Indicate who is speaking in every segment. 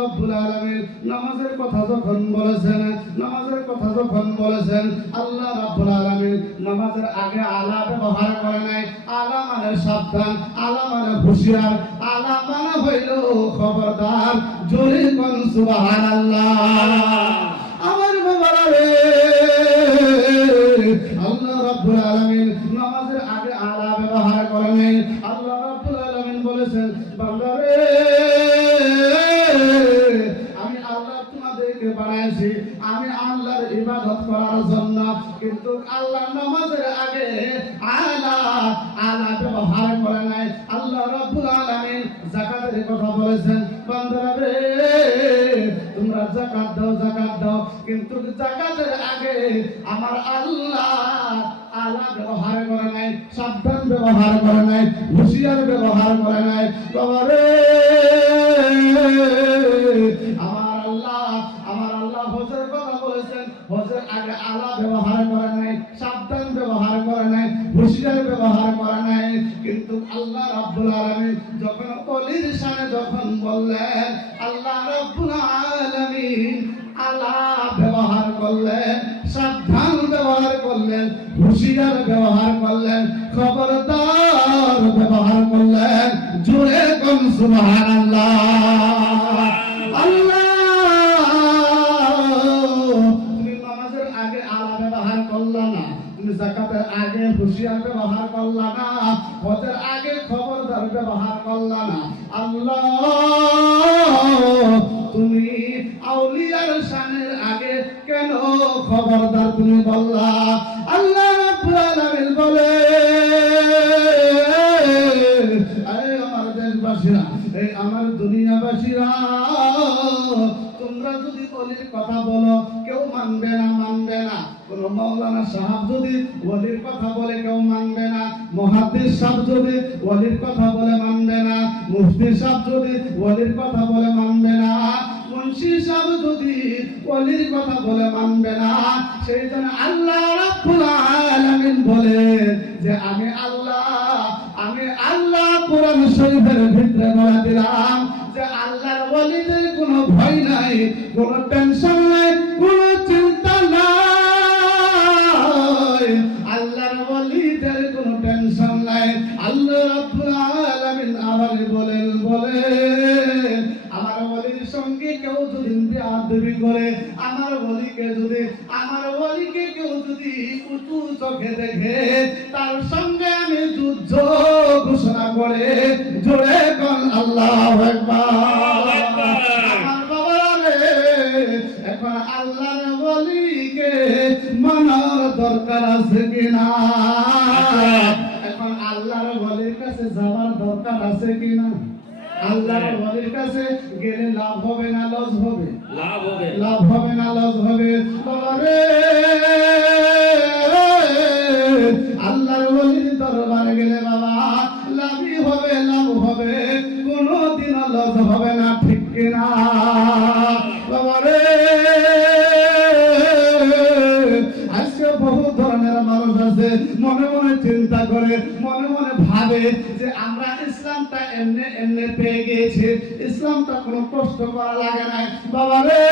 Speaker 1: রাব্বুল আলামিন, নামাজের কথা যখন বলেছেন, নামাজের কথা যখন বলেছেন, আল্লাহ রাব্বুল আলামিন নামাজের আগে আলা ব্যবহার করে নাই। আলা মানে সাবধান, আলা মানে হুঁশিয়ার, আলা মানে হইল খবরদার, জোরে কোন সুবহানাল্লাহ। আমার বাবারা রে, আল্লাহ রাব্বুল আলামিন নামাজের আগে আলা ব্যবহার করে নাই। আল্লাহ রাব্বুল আলামিন বলেছেন, বান্দা রে আমি আল্লাহ তোমাদেরকে বানাইছি আমি আল্লাহর ইবাদত করার জন্য কিন্তু আল্লাহ নামাজের আগে আলা আলা ব্যবহার করে নাই। আল্লাহ রাব্বুল আলামিন যাকাতের কথা বলেছেন, বান্দারা রে, তোমরা যাকাত দাও যাকাত দাও। কিন্তু যাকাতের আগে আমার আল্লাহ আলা ব্যবহার করে নাই, সাবধান ব্যবহার করে নাই, হুঁশিয়ার ব্যবহার করে নাই। বাবা রে, আমার আলা ব্যবহার করে নাই, সাবধান ব্যবহার করে নাই, হুঁশিয়ার ব্যবহার করে নাই। কিন্তু আল্লাহ রাব্বুল আলামিন যখন অলির সামনে যখন বললেন, আল্লাহ রাব্বুল আলামিন আলা ব্যবহার করলেন, সাবধান ব্যবহার করলেন, হুঁশিয়ার ব্যবহার করলেন, খবরদার ব্যবহার করলেন জুড়ে কোন সুবহানাল্লাহ। কেন খবরদার তুমি বললা? আল্লাহ রাব্বুল আলামিন বলে আমার দেশবাসীরা এই আমার দুনিয়াবাসীরা, তোমরা যদি অলির কথা বলো, কেউ মানবে না মানবে না। কোন মৌলানা সাহাব যদি ওলির কথা বলে, কেউ মানবে না। মহাদিস সাহেব যদি ওলির কথা বলে, মানবে না। মুফতি সাহেব যদি ওলির কথা বলে, মানবে না। মুন্সি সাহেব যদি ওলির কথা বলে মানবে না। সেই জন্য আল্লাহ আলামিন বলে যে, আমি আল্লাহ আমি আল্লাহ কোরআন শরীফের ভিতরে বলে দিলাম যে, আল্লাহর ওলিদের কোনো ভয় নাই, কোনো টেনশন বেয়াদবি করে, আমার ওলিকে যদি, আমার বলিকে কেউ যদি উঁচু চোখে দেখে, তার সঙ্গে আমি যুদ্ধ ধরনের মানুষ আছে, মনে মনে চিন্তা করে, মনে মনে ভাবে যে আমরা ইসলামটা এমনি এমনি পেয়ে গিয়েছি। ইসলামটা কোনো কষ্ট করা লাগে নাই। বাবা রে!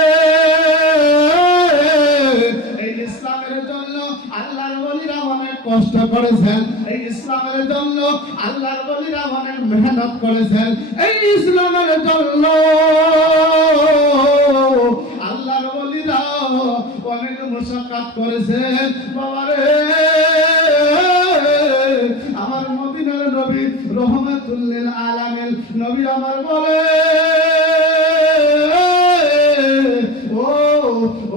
Speaker 1: এই ইসলামের জন্য আল্লাহর বলিরা অনেক কষ্ট করেছেন। এই ইসলামের জন্য আল্লাহর বলিরা অনেক মেহনত করেছেন। এই ইসলামের জন্য অনেক মুসাকাত করেছেন বাবা রে আমার মদিনার নবী রহমাতুল্লিল আলামিন, নবী আমার বলে, ও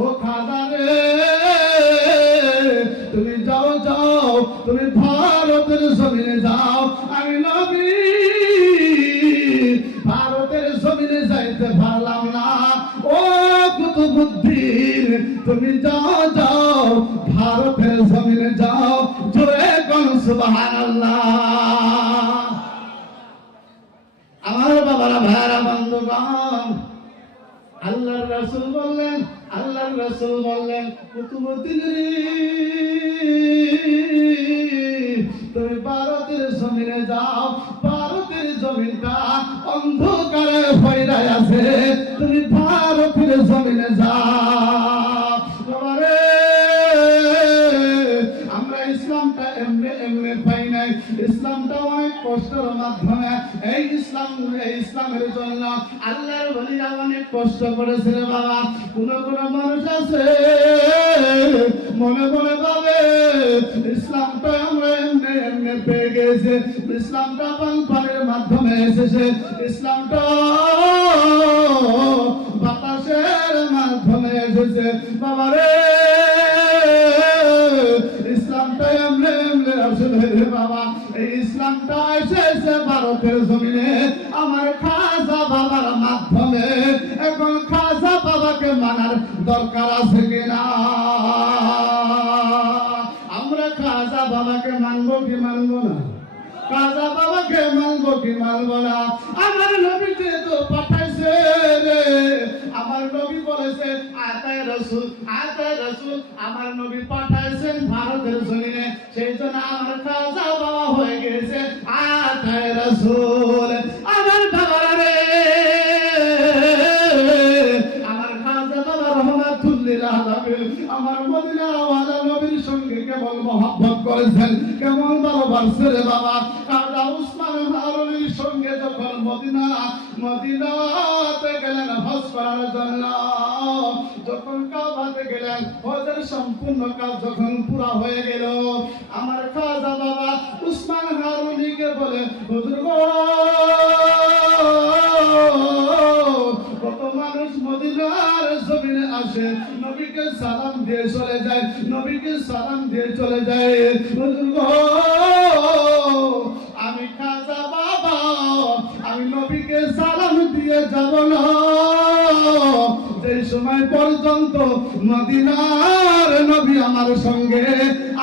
Speaker 1: ও খাদা রে তুমি যাও যাও, তুমি ভারতের জমিনে যাও। আমি নবী, ভারতের জমিনে যাইতে পারলাম না। ও কুতুবুদ্দিন তুমি যাও যাও, ভারতের জমিনে যাও, জোরে কোন সুবহানাল্লাহ। আমার বাবারা ভাইরা বন্ধুগণ, আল্লাহর রাসূল বললেন, আল্লাহর রাসূল বললেন, কুতুবুদ্দিন তুমি ভারতের জমিনে যাও, ভারতের জমিনটা অন্ধকারে ফয়রায় আছে, তুমি ভারতের জমিনে যাও। কষ্টের মাধ্যমে এই ইসলাম ইসলামের জন্য আল্লাহর বলিরা অনেক কষ্ট করেছে রে বাবা। কোন কোন মানুষ আছে, মনে মনে ভাবে, ইসলামটা আমরা এমনি এমনি পেয়ে গেছে। ইসলামটা পান পানের মাধ্যমে এসেছে। ইসলামটা বাবাকে মানবো কি মানবো না? কাজা বাবাকে মানবো কি মানবো না? আমার নবী যেহেতু পাঠাইছে রে। আমার নবী বলেছে আতায় রসুল আতায় রসুল। আমার নবী পাঠাইছেন ভারতের জমিনে। সেই জন্য আমার কাজা বাবা হয়ে গেছে আতায় রসুল, আমার বাবা রে। আমার খাজা বাবা রহমাতুল্লিল আলামিন, আমার মদিনা ওয়ালা কেমন মহব্বত করেছেন? কেমন ভালোবাসছে রে বাবা? খাজা উসমান হারুনির সঙ্গে যখন মদিনা মদিনাতে গেলেন হজ করার জন্য যখন কাবাতে গেলেন হজের সম্পূর্ণ কাজ যখন পুরা হয়ে গেল আমার খাজা বাবা উসমান হারুনিকে বলে হুজুর গো, কত মানুষ মদিনার জমিনে আসে নবীকে সালাম দিয়ে চলে যায়, নবীকে সালাম দিয়ে চলে যায়। আমি খাজা বাবা, আমি নবীকে সালাম দিয়ে যাব না। যে সময় পর্যন্ত মদিনার নবী আমার সঙ্গে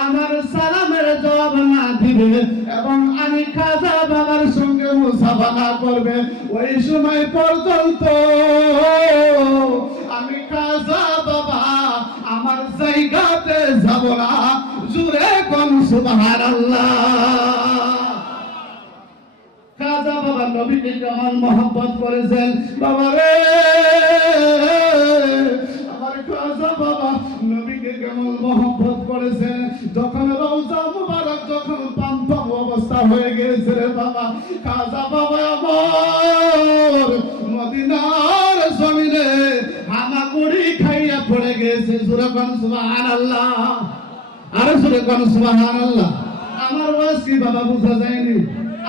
Speaker 1: আমার সালামের জবাব না দিবে এবং আমি খাজা বাবার সঙ্গে মুসাফা না করবে, ওই সময় পর্যন্ত আমি খাজা বাবা জায়গাতে যাব না জুড়ে কোন সুবহানাল্লাহ। খাজা বাবা নবীকে কেমন মহব্বত করেছেন। বাবা রে বাবা নবীকে কেমন মহব্বত করেছেন? যখন রওজা মুবারক যখন পাম্পম অবস্থা হয়ে গেছে রে বাবা, খাজা বাবা আমার মদিনার গেছে সুরকন সুবহানাল্লাহ? আরে সুরকন সুবহানাল্লাহ? আমার ওয়াজ কি বাবা, বুঝা যায়নি।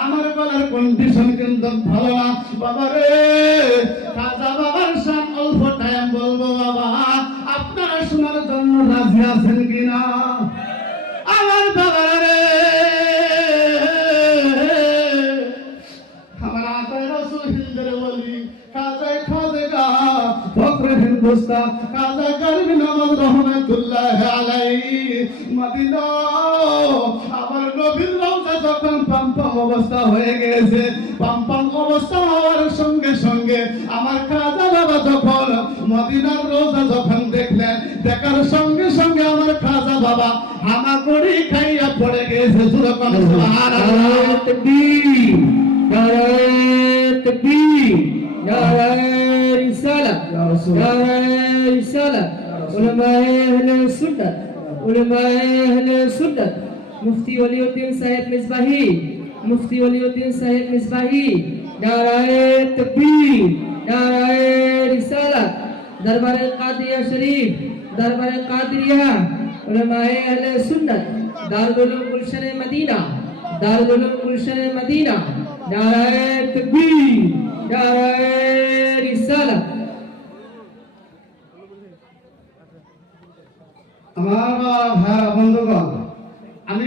Speaker 1: আমার গলার কন্ডিশন কিন্তু ভালো না। বাবা রে খাজা বাবার সাম অল্প টাইম বলব বাবা। আপনারা শোনার জন্য রাজি আছেন কিনা? হওয়ার সঙ্গে সঙ্গে আমার খাজা বাবা মদিনার রোজা যখন দেখলেন, দেখার সঙ্গে সঙ্গে আমার খাজা বাবা হামাগুড়ি খাইয়া পড়ে গেছে। সুরকম সুবহানাল্লাহ।
Speaker 2: তাকবীর
Speaker 1: رسالة.
Speaker 2: يا رسالة. علماء أهل السنة. علماء أهل السنة. مفتي ولي الدين سيد مصباحي. مفتي ولي الدين سيد مصباحي. دار تکبیر دار رسالة. دربار قادریہ الشريف دربار قادریہ علماء اہل سنت دارالعلوم گلشن دار دارالعلوم گلشن مدینہ دار تکبیر دار রিসালাত
Speaker 1: আমার ভাইরা বন্ধুগণ, আমি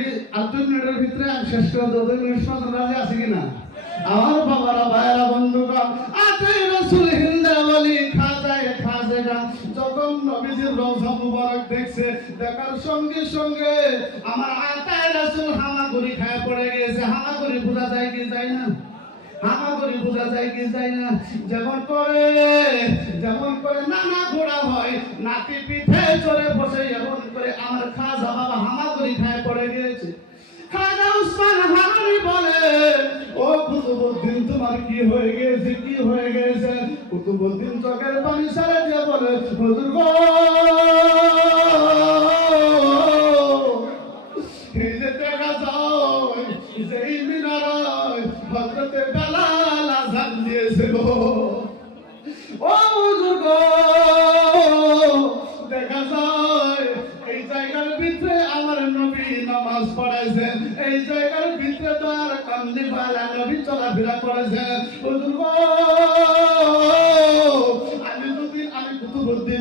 Speaker 1: দুই মিনিটের ভিতরে আমি শেষ করে দেবো। দুই মিনিট তোমরা রাজি আছে কিনা? আমার বাবারা ভাইরা বন্ধুগণ, আতাই রসুল হিন্দা খাজায় খাজেগা যখন নবীজির রওজা মুবারক দেখছে, দেখার সঙ্গে সঙ্গে আমার আতাই রসুল হামাগুড়ি খায় পড়ে গেছে হামাগুড়ি বোঝা যায় কি যায় না? হামাগুড়ি বোঝা যায় কি যায় না? যেমন করে যেমন করে নানা ঘোড়া হয়, নাতি পিঠে চড়ে বসে, এমন করে আমার খাজা বাবা হামাগুড়ি খায় পড়ে গিয়েছে। খাজা উসমান বলে, ও কুতুবুদ্দিন, তোমার কি হয়ে গেছে কি হয়ে গেছে কুতুবুদ্দিন পানি বলে, হুজুর গো নামাজ পড়াইছেন এই জায়গার ভিতরে তো আর কান্দি বালা নবী চলাফেরা গো, আমি যদি আমি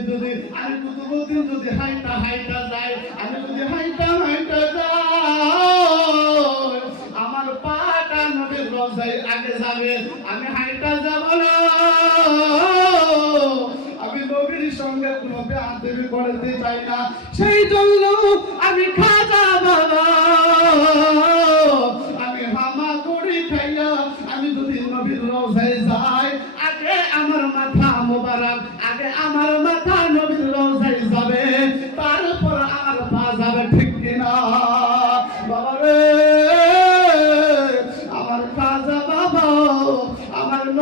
Speaker 1: যদি আমি যদি হাইটা হাইটা যাই, আমি যদি হাইটা হাইটা আমার আগে যাবে, আমি না। চাই না। সেই জন্য আমি খাজা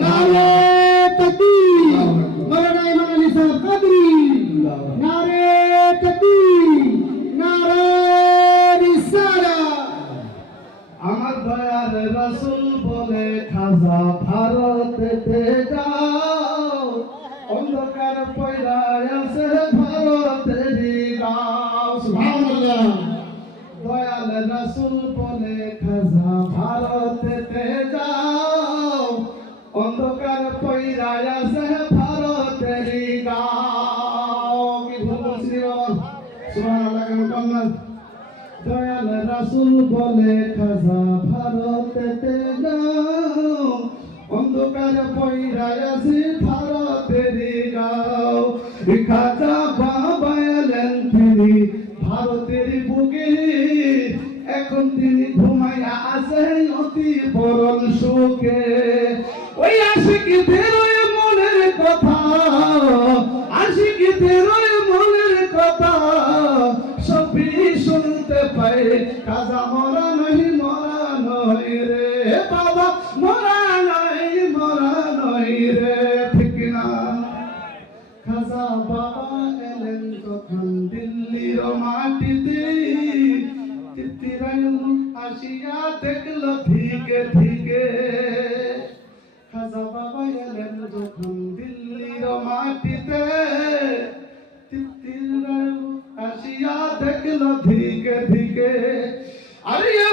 Speaker 3: নারে তকবীর মাওলানা ইমাম আলী সাহেব কাদরি। নারে তকবীর নারে রিসালা।
Speaker 1: আমার দয়ার রাসূল বলে খাজা ভারতেতে যাও। অন্ধকার পয়রায় আছে ভারতেরই গাও সুবহানাল্লাহ। দয়াল রাসূল বলে খাজা দয়াল রাসূল বলে, খাজা ভারতেতে যাও, অন্ধকার গাও খাজা তিনি ভারতের বুকে। এখন তিনি ঘুমাইয়া আছেন অতি পরম সুখে। ওই ওই কাজা মরা নই মরা নই রে। বাবা মরা নই মরা নই রে, ঠিক না? খাজা বাবা এলেন তখন দিল্লির মাটিতে। তিতিরায় আসিয়া দেখল ঠিকে ঠিকে। খাজা বাবা এলেন যখন দিল্লির মাটিতে। তিতিরায় আসিয়া দেখল ঠিকে আরে